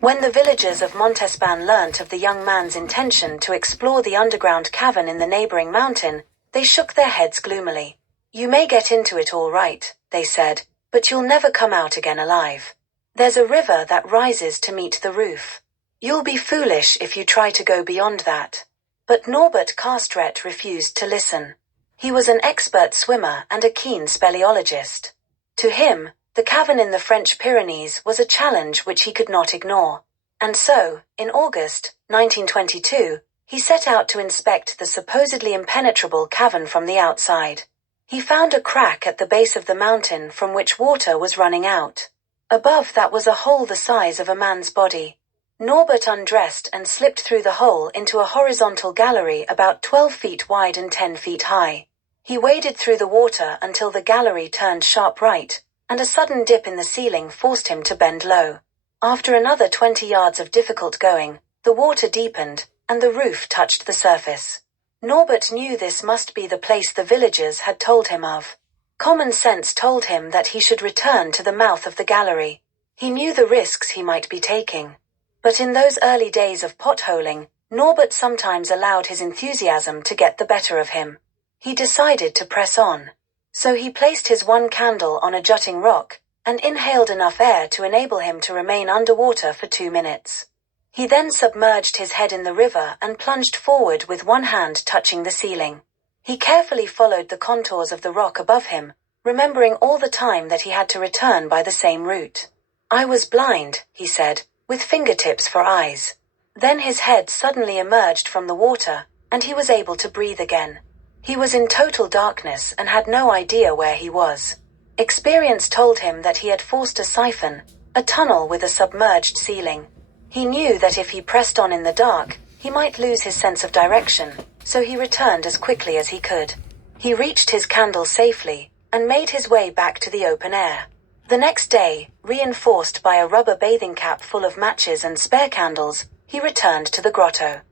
When the villagers of Montespan learnt of the young man's intention to explore the underground cavern in the neighboring mountain, they shook their heads gloomily. "You may get into it all right," they said, "but you'll never come out again alive. There's a river that rises to meet the roof. You'll be foolish if you try to go beyond that." But Narberth Casteret refused to listen. He was an expert swimmer and a keen speleologist. To him, the cavern in the French Pyrenees was a challenge which he could not ignore. And so, in August 1922, he set out to inspect the supposedly impenetrable cavern from the outside. He found a crack at the base of the mountain from which water was running out. Above that was a hole the size of a man's body. Narberth undressed and slipped through the hole into a horizontal gallery about 12 feet wide and 10 feet high. He waded through the water until the gallery turned sharp right, and a sudden dip in the ceiling forced him to bend low. After another 20 yards of difficult going, the water deepened, and the roof touched the surface. Narberth knew this must be the place the villagers had told him of. Common sense told him that he should return to the mouth of the gallery. He knew the risks he might be taking. But in those early days of potholing, Narberth sometimes allowed his enthusiasm to get the better of him. He decided to press on. So he placed his one candle on a jutting rock, and inhaled enough air to enable him to remain underwater for 2 minutes. He then submerged his head in the river and plunged forward with one hand touching the ceiling. He carefully followed the contours of the rock above him, remembering all the time that he had to return by the same route. "I was blind," he said, "with fingertips for eyes." Then his head suddenly emerged from the water, and he was able to breathe again. He was in total darkness and had no idea where he was. Experience told him that he had forced a siphon, a tunnel with a submerged ceiling. He knew that if he pressed on in the dark, he might lose his sense of direction, so he returned as quickly as he could. He reached his candle safely, and made his way back to the open air. The next day, reinforced by a rubber bathing cap full of matches and spare candles, he returned to the grotto.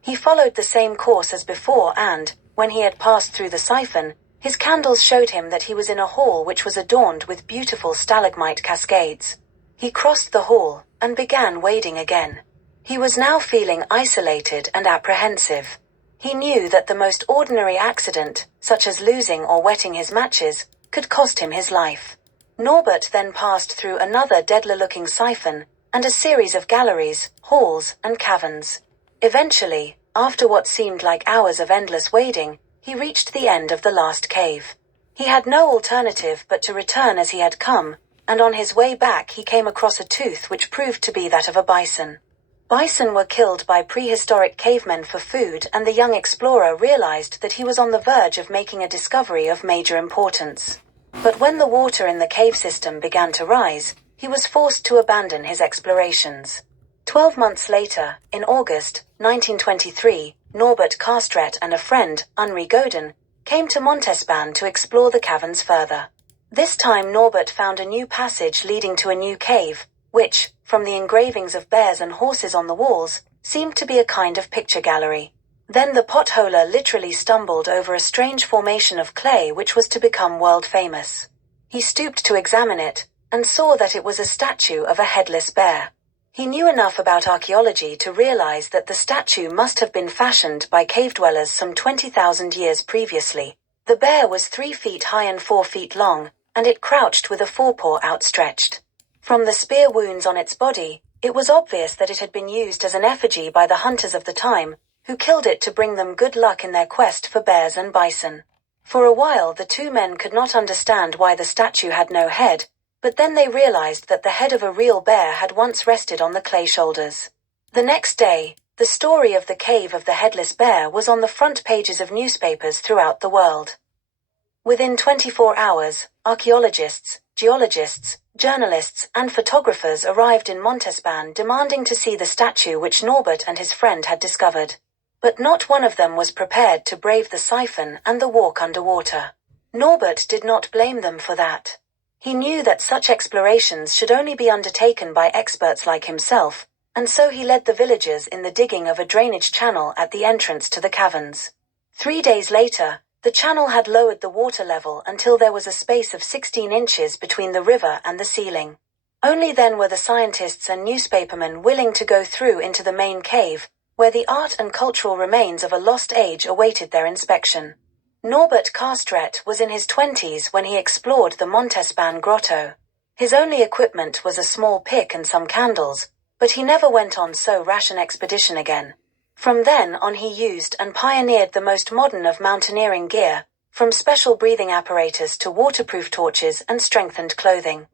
He followed the same course as before and, when he had passed through the siphon, his candles showed him that he was in a hall which was adorned with beautiful stalagmite cascades. He crossed the hall, and began wading again. He was now feeling isolated and apprehensive. He knew that the most ordinary accident, such as losing or wetting his matches, could cost him his life. Narberth then passed through another deadly-looking siphon, and a series of galleries, halls, and caverns. Eventually, after what seemed like hours of endless wading, he reached the end of the last cave. He had no alternative but to return as he had come, and on his way back he came across a tooth which proved to be that of a bison. Bison were killed by prehistoric cavemen for food, and the young explorer realized that he was on the verge of making a discovery of major importance. But when the water in the cave system began to rise, he was forced to abandon his explorations. 12 months later, in August 1923, Narberth Casteret and a friend, Henri Godin, came to Montespan to explore the caverns further. This time Narberth found a new passage leading to a new cave, which, from the engravings of bears and horses on the walls, seemed to be a kind of picture gallery. Then the potholer literally stumbled over a strange formation of clay which was to become world famous. He stooped to examine it, and saw that it was a statue of a headless bear. He knew enough about archaeology to realize that the statue must have been fashioned by cave dwellers some 20,000 years previously. The bear was 3 feet high and 4 feet long, and it crouched with a forepaw outstretched. From the spear wounds on its body, it was obvious that it had been used as an effigy by the hunters of the time, who killed it to bring them good luck in their quest for bears and bison. For a while the two men could not understand why the statue had no head, but then they realized that the head of a real bear had once rested on the clay shoulders. The next day, the story of the cave of the headless bear was on the front pages of newspapers throughout the world. Within 24 hours, archaeologists, geologists, journalists, and photographers arrived in Montespan demanding to see the statue which Narberth and his friend had discovered. But not one of them was prepared to brave the siphon and the walk underwater. Narberth did not blame them for that. He knew that such explorations should only be undertaken by experts like himself, and so he led the villagers in the digging of a drainage channel at the entrance to the caverns. 3 days later, the channel had lowered the water level until there was a space of 16 inches between the river and the ceiling. Only then were the scientists and newspapermen willing to go through into the main cave, where the art and cultural remains of a lost age awaited their inspection. Narberth Casteret was in his 20s when he explored the Montespan Grotto. His only equipment was a small pick and some candles, but he never went on so rash an expedition again. From then on he used and pioneered the most modern of mountaineering gear, from special breathing apparatus to waterproof torches and strengthened clothing.